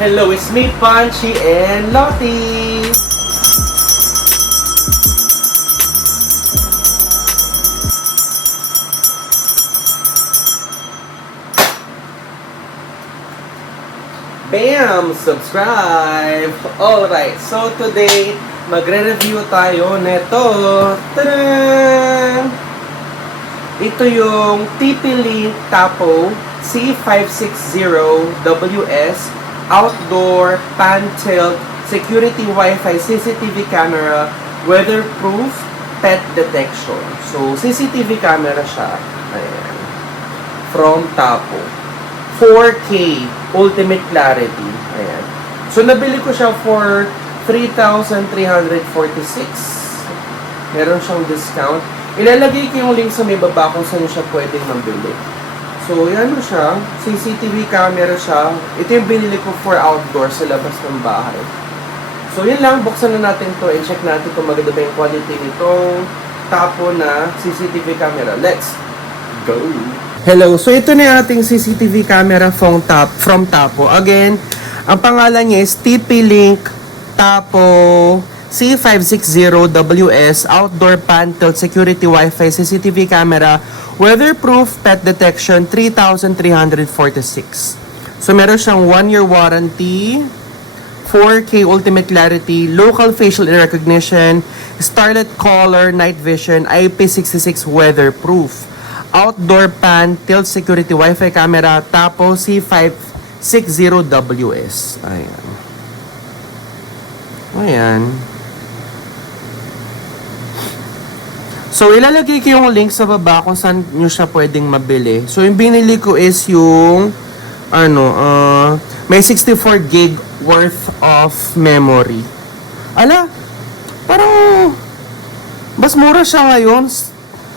Hello, it's me, Punchy and Lottie! Bam! Subscribe! Alright, so today, magre-review tayo neto. Tadaan! Ito yung TP-Link Tapo C560WS Outdoor Pan-Tilt Security Wi-Fi CCTV Camera Weatherproof Pet Detection. So, CCTV camera siya. Ayan. From Tapo. 4K Ultimate Clarity. Ayan. So, nabili ko siya for 3,346. Meron siyang discount. Ilalagay ko yung link sa may baba kung saan siya pwedeng mabili. So, yan siya. CCTV camera siya. Ito yung binili ko for outdoor sa labas ng bahay. So, yun lang. Buksan na natin to and check natin kung maganda ba yung quality nitong Tapo na CCTV camera. Let's go! Hello. So, ito na yung ating CCTV camera from Tapo. Again, ang pangalan niya is TP-Link Tapo C560WS Outdoor Pan-Tilt Security Wi-Fi CCTV Camera Weatherproof Pet Detection 3,346. So, meron siyang 1-year warranty, 4K Ultimate Clarity, Local Facial Recognition, Starlit Color Night Vision, IP66 Weatherproof, Outdoor Pan Tilt Security Wi-Fi Camera, Tapo C560WS. Ayan. Ayan. So, ilalagay ko yung link sa baba kung saan nyo siya pwedeng mabili. So, yung binili ko is yung may 64 gig worth of memory. Ala, parang mas mura siya ngayon.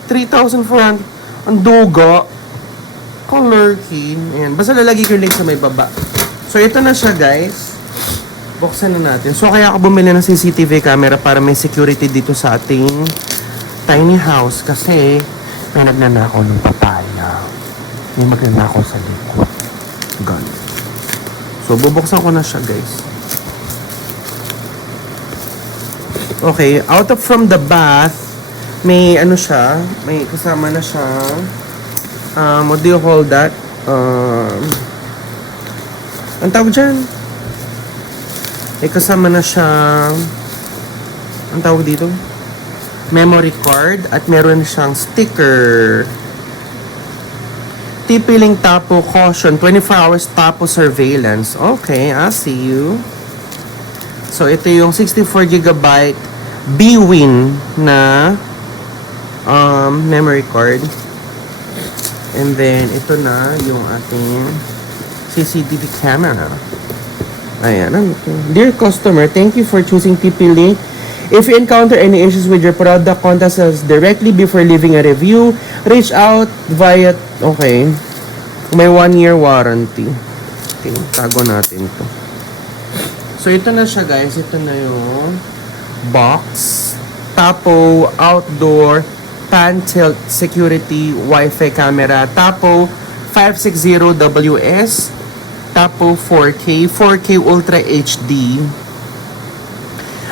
3,400. Ang duga. Color key. Ayan. Basta lalagay ko yung link sa may baba. So, ito na siya, guys. Buksan na natin. So, kaya ako bumili ng CCTV camera para may security dito sa ating tiny house kasi may nagnanakaw ng papaya. May magnanakaw sa likod. Ganun. So, bubuksan ko na siya, guys. Okay, out of from the bath, may siya, may kasama na siya. What do you call that? Ang tawag dyan? May kasama na siya, ang tawag dito? Memory card at meron siyang sticker. TP-Link Tapo Caution 24 hours Tapo Surveillance. Okay, I see you. So, ito yung 64GB BWin na memory card. And then, ito na yung ating CCTV camera. Ayan. Dear customer, thank you for choosing TP-Link. If you encounter any issues with your product, contact us directly before leaving a review. Reach out via... Okay. May 1-year warranty. Okay, tago natin to. So, ito na siya, guys. Ito na yung box. Tapo Outdoor Pan-Tilt Security Wi-Fi Camera. Tapo 560WS. Tapo 4K Ultra HD.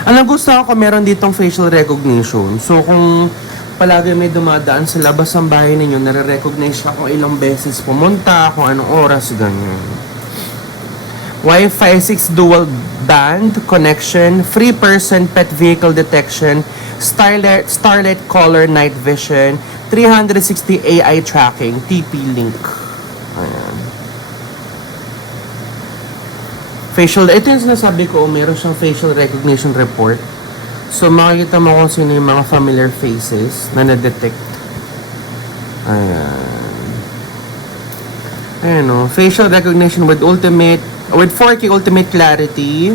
Ang nagustuhan ko, meron ditong facial recognition. So, kung palagi may dumadaan sa labas ng bahay ninyo, nare-recognize siya kung ilang beses pumunta, kung anong oras, ganyan. Wi-Fi 6 dual band connection, free person pet vehicle detection, Starlight Color Night Vision, 360 AI tracking, TP-Link. Ayan. Ito yung sinasabi ko, meron siyang facial recognition report. So, makikita mo kung sino yung mga familiar faces na na-detect. Ayan. Ayan o. Facial recognition with 4K Ultimate Clarity.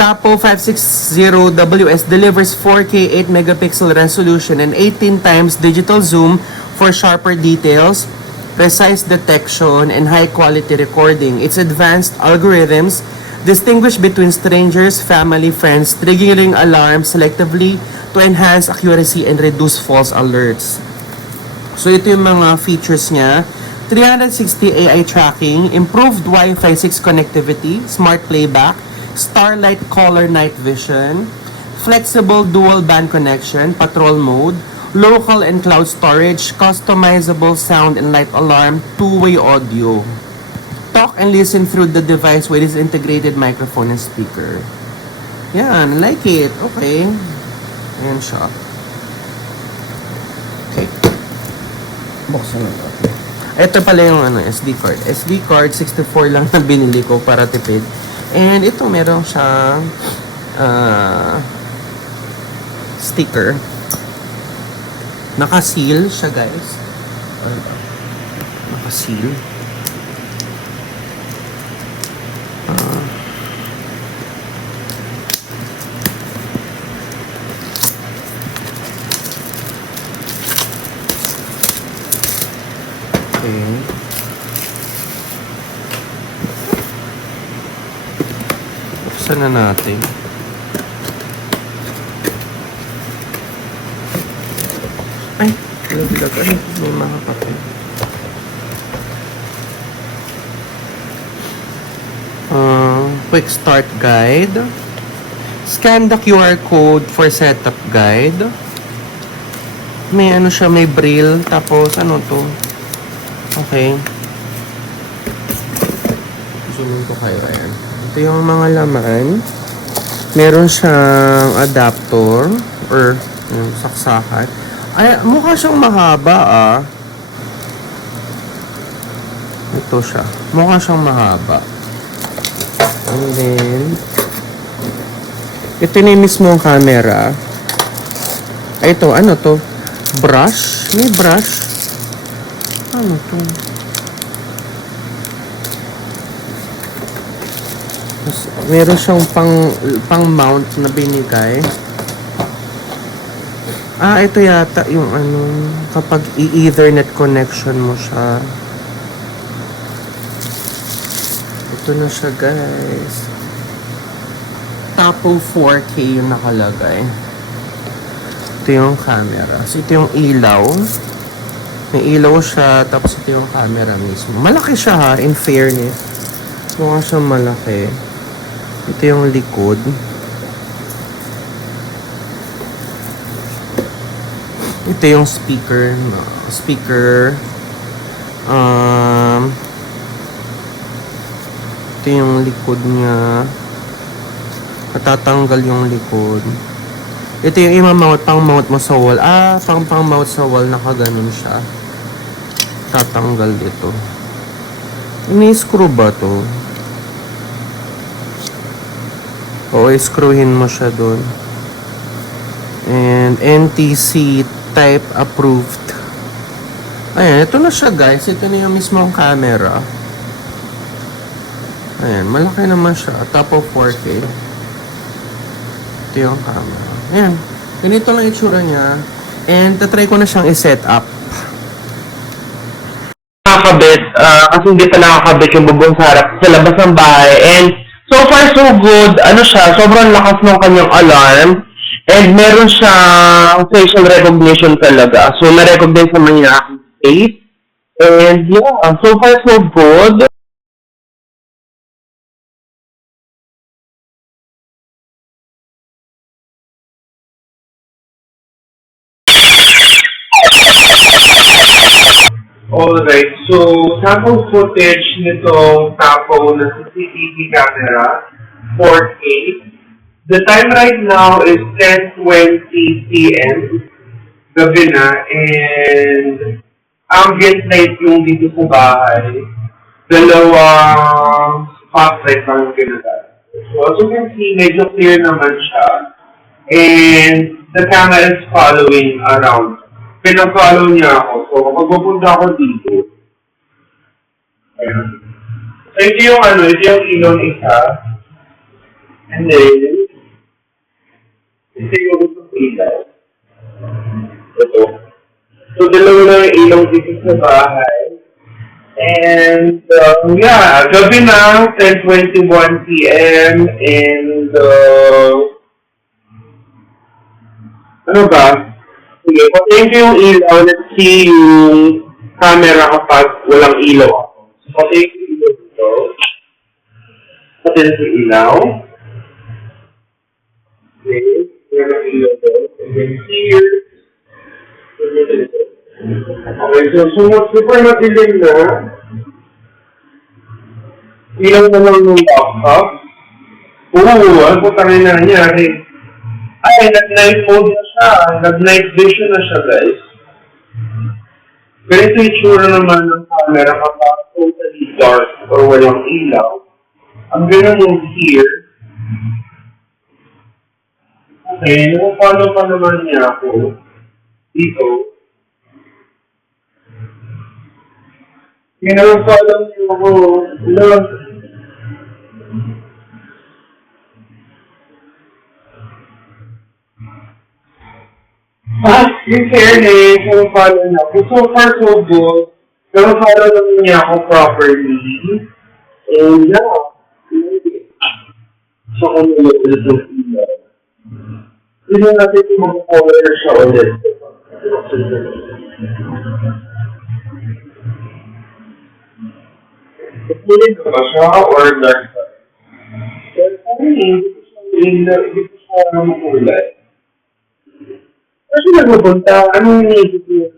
Tapo 560WS delivers 4K 8 megapixel resolution and 18 times digital zoom for sharper details, precise detection, and high-quality recording. Its advanced algorithms distinguish between strangers, family, friends, triggering alarms selectively to enhance accuracy and reduce false alerts. So, ito yung mga features niya. 360 AI tracking, improved Wi-Fi 6 connectivity, smart playback, starlight color night vision, flexible dual band connection, patrol mode, local and cloud storage, customizable sound and light alarm, two-way audio. Talk and listen through the device with its integrated microphone and speaker. Yan, like it. Okay. Ayan siya. Okay. Buksan na ito. Ito pala yung SD card. SD card, 64 lang na binili ko para tipid. And ito meron siyang sticker. Naka-seal siya, guys. Naka-seal. Okay. Buksan na natin. Ay, nagbilag. Ay, may mga papel. Quick start guide. Scan the QR code for setup guide. May ano siya, may braille. Tapos, ano to? Okay. Zoomin ko kayo. Ayan. Ito yung mga laman. Meron siyang adapter or saksakan. Ay, mukha siyang mahaba ah. Ito siya. Mukha siyang mahaba. And then, ito na yung mismong camera. Ay, ito. Ano to? Brush? May brush? Ano to? Meron siyang pang mount na binigay. Ah, ito yata yung ano, kapag i-ethernet connection mo siya. Ito na siya, guys. Tapo 4K yung nakalagay. Ito yung camera. So, ito yung ilaw. May ilaw siya, tapos ito yung camera mismo. Malaki siya ha, in fairness. Mukha siyang malaki. Ito yung likod. Ito yung speaker. Ito yung likod niya. Matatanggal yung likod. Ito yung imamount, pang-mount mo sa wall. Ah, pang-mount sa wall, nakaganon siya. Tatanggal dito. Ini-screw ba to? Oo, screwin mo siya doon. And NTC type approved. Ayan, ito na siya, guys. Ito na yung mismong camera. Ayan, malaki naman siya. Top of 4K. Ito yung camera. Ayan, ganito lang itsura niya. And tatry ko na siyang i-set up. Nakakabit, kasi hindi pa nakakabit yung bubong sa harap sa labas ng bahay. And so far so good. Ano siya, sobrang lakas ng kanyang alarm. And meron siyang facial recognition talaga. So na-recognize naman niya aking face. And yeah, so far so good. Alright, so sample footage nitong tapo na CCTV camera, 4K. The time right now is 10:20 p.m. Gabi na, and ambient light yung dito sa bahay. Dalawang spotlight ang ginagamit. So as you can see, medyo clear naman siya. And the camera is following around. Pinafollow niya ako. So, kapag pupunta ako dito, ayan. So, ito yung ito yung ilaw na isa. And then, ito yung ilaw. Ito. So, dalawa na yung ilaw dito sa bahay. And, yeah, gabi na, 10:21 p.m. And, ano ba? Sige, patayin ko yung ilaw. Let's see yung camera kapag walang ilaw ako. So, pati yung ilaw dito. Pati yung ilaw. Okay. Walang ilaw dito. And then here. Okay, so super matilim na. Ilaw na lang yung laptop. Oo, ano po tayo na nangyari? Ay, nag-night mode na siya. Nag-night vision na siya, guys. Ganito yung tsura naman ng camera kapag totally dark or walang ilaw. I'm gonna move here. Okay, nakapalo pa naman niya ako. Dito. Nakapalo niya ako. Look. In fairness, nakapalo niya ako. So far, so good. Nakapalo naman niya ako properly. And yeah. So, kung ulit ng ilaw. Hindi natin kung mag-color siya ulit. Pilit na ba siya or dark side? Pero hindi ko siya makulay. Kasi nagpupunta, anong iniisip niya?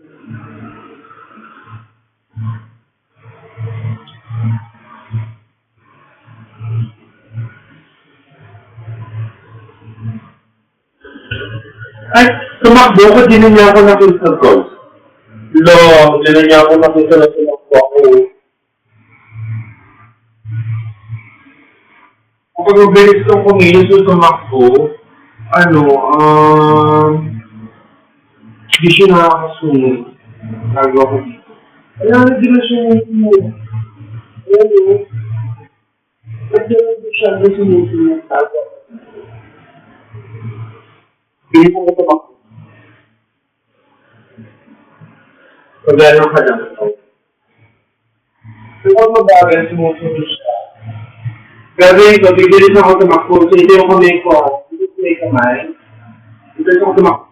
Ay, tumakbo ko, di na niya ako nakita ko. Lo, di na niya ako nakita na tumakbo ako. Kapag mabilis kong kumilos o tumakbo, di siya nakakasunod. Nagawa ko dito. Alam na, di na siya nakasunod. Ba't di na siya nakasunod? Hindi ko tumakbo. Pagano ka lang ito. Pero kung mabagal, sumusunod siya. Pero ito, bibilis ako tumakbo. So ito yung kamay ko. Ito yung may kamay. Ito yung tumakbo.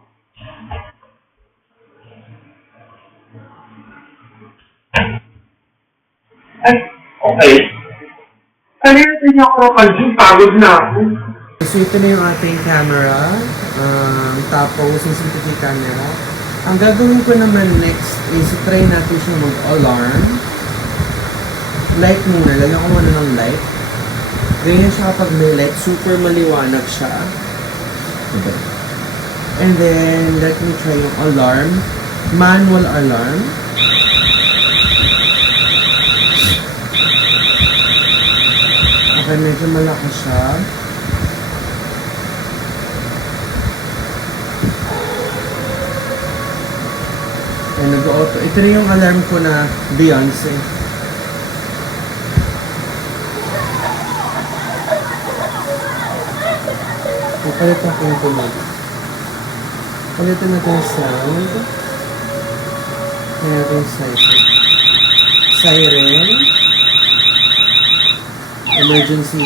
Ay, okay. Kaya ito niya ako napansin. Pagod na ako. So ito na yung ating camera, tapos yung CCTV camera. Ang gagawin ko naman next is try natin siya mag-alarm. Light muna, lagyan ko muna ng light. Ganyan siya kapag may light, super maliwanag siya. And then, let me try yung alarm. Manual alarm. Okay, medyo malakas siya. Ayan, nag-auto. Ito na yung alarm ko na Beyonce. Palitan ko yung tunog. Palitan natin yung sound. Palitan natin yung siren. Emergency.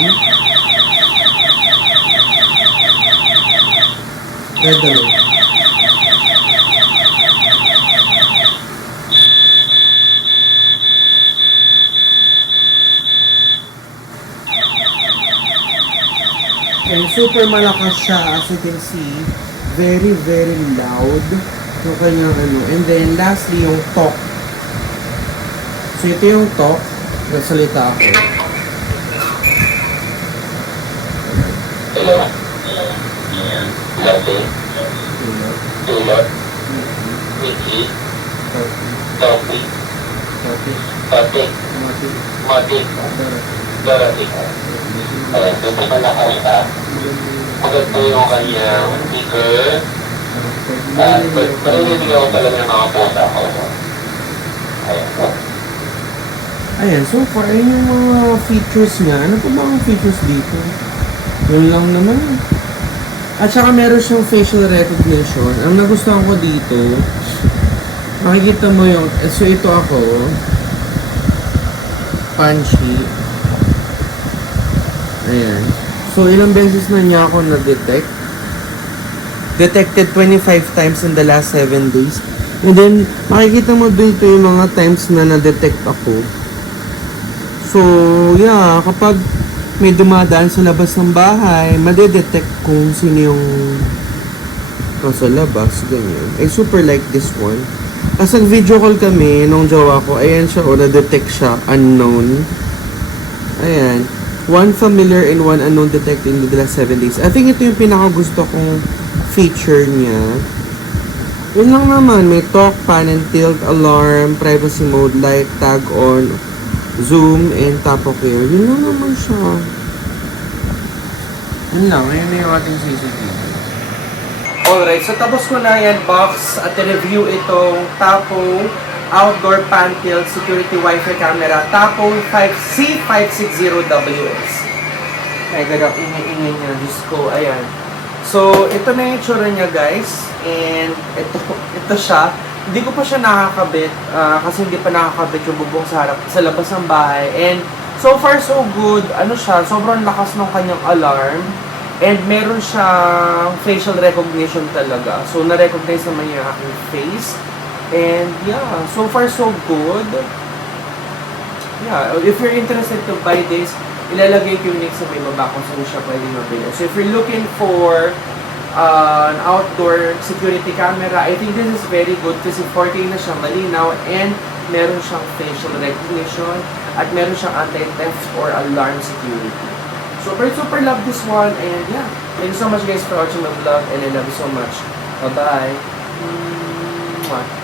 Red alert. And super malakas siya, as you can see. Very, very loud. Yung kanyang ano. And then, lastly, yung talk. So, ito yung talk. Nagsalita ako. Hello. Latte. Tulot. Wiki. Topic. Topic. Matik. Darating. Ayan, gusto pa nakita. Maganda yung kanyang speaker. At pag-ibig ako talaga ng mga posa ko. Ayan. Ayan, so far, ayun yung mga features niya. Ano pa ba ang features dito? Yun lang naman. At saka meron siyang facial recognition. Ang nagustuhan ko dito, makikita mo yung, so ito ako, punchy. Ayan. So, ilang beses na niya ako na-detect. Detected 25 times in the last 7 days. And then, makikita mo dito yung mga times na na-detect ako. So, yeah, kapag may dumadaan sa labas ng bahay, madedetect kung sino yung nasa labas, ganyan. I super like this one. As nag-video call kami nung jowa ko, ayan siya, o na-detect siya, unknown. Ayan. One familiar and one unknown detected in the last 7 days. I think ito yung pinaka-gusto kong feature niya. Yun lang naman, may talk, pan and tilt, alarm, privacy mode, light, tag on, zoom, and tap okay. Yun lang naman siya. Yun lang, yun na yung ating CCTV. Alright, so tapos ko na yan box at review itong Tapo Outdoor Pan Tilt Security Wi-Fi Camera Tapo C560WS. Ay, gano'n, ingay niya, Diyos ko, ayan. So, ito na yung itsura niya, guys. And, ito siya. Hindi ko pa siya nakakabit, kasi hindi pa nakakabit yung bubong sa harap, sa labas ng bahay. And, so far, so good. Ano siya, sobrang lakas ng kanyang alarm. And, meron siyang facial recognition talaga. So, na-recognize naman yung aking face. And, yeah, so far, so good. Yeah, if you're interested to buy this, ilalagay ko yung link sa may baba kung saan siya pwede mabili. So, if you're looking for an outdoor security camera, I think this is very good kasi 4K na siya, malinaw, and meron siyang facial recognition at meron siyang anti-theft or alarm security. Super love this one, and yeah, thank you so much guys for watching my vlog, and I love you so much. Bye-bye. Mwah.